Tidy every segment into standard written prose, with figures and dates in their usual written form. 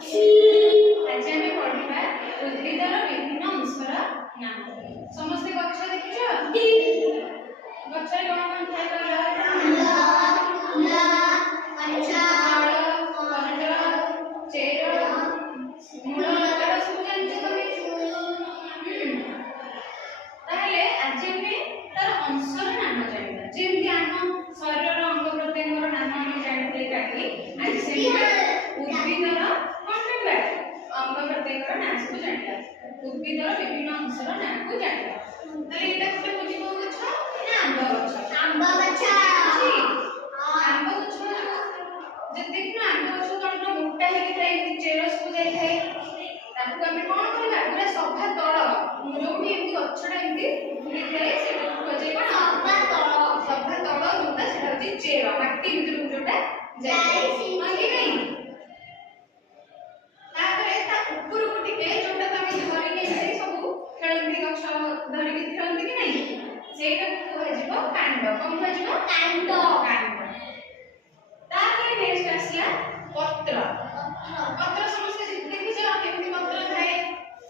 आज आम पढ़ा उद्भिदर विभिन्न अंशर नाम। समस्त गछ देखिछ गछ कौन कौन उद्भिदर विभिन्न अंशर नाम को जानिबा। तले एटा कोटे बुझी को गछ ना आंबा गछ। आंबा गछ आंबा गछ जे देखना आंबा गछ कोन मोटा हेकि थाए चेरस को जाय थाए ताकू हमें कोन करबा पूरा सफा तळ जोठी एमि गछडा एमि निकले से खोजे कोन सफा तळ जोटा सेटा होची चेर माटी भितर जोटा जाय मागे नहीं ताପରେ ता ऊपर को टिके जोटा तमे धरि के से सब खेलंती गछ धरि के खेलंती कि नहीं सेटा को कहजिबो कांड कोन कहजिबो कांड ताପରେ नेक्स्ट आसिया पत्र। पत्र समस्त देखि जे केमति पत्र थाए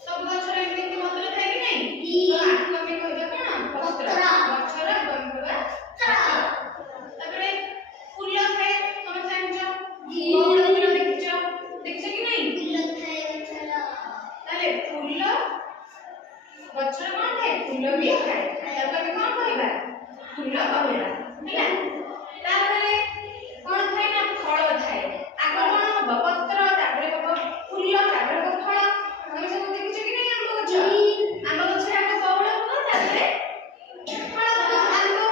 सब गछ रे केमति पत्र थाए कि नहीं तो आकु हमें कहबा कोन पत्र गछर गंधवा ताପରେ फूल थाए हम जानजो बौड़ फूल देखिछ कि नहीं फूल थाए ताले फूल गछर कोन थाए फूल भी थाए तब हमें कोन कहबा फूल कहला हैला। ताପରେ कोन थाए ना फल थाए आगो कोन हबो पत्र ताପରେ हबो फूल ताପରେ हबो फल हम सब देखिछ कि नहीं आंबा गछ आगो बौड़ हबो ताପରେ फल हबो आंबा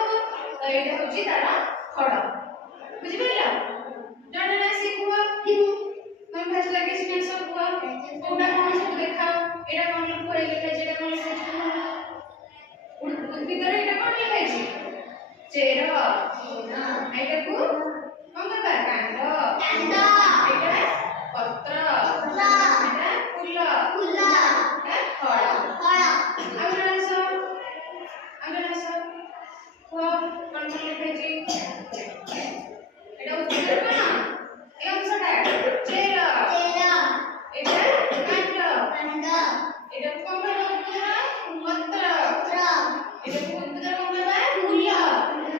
तो एटा होची तारा फल बुझि पाइला जने ना सिखुआ मन भाज लागे सिने सब हुआ कोडा कोन सब देखाओ एटा कोन लोग कहले के जेटा कोन उद्भिदर एटा कोन लिखाइ छै चेर एटा को कोन कहबा कांड एटा पत्र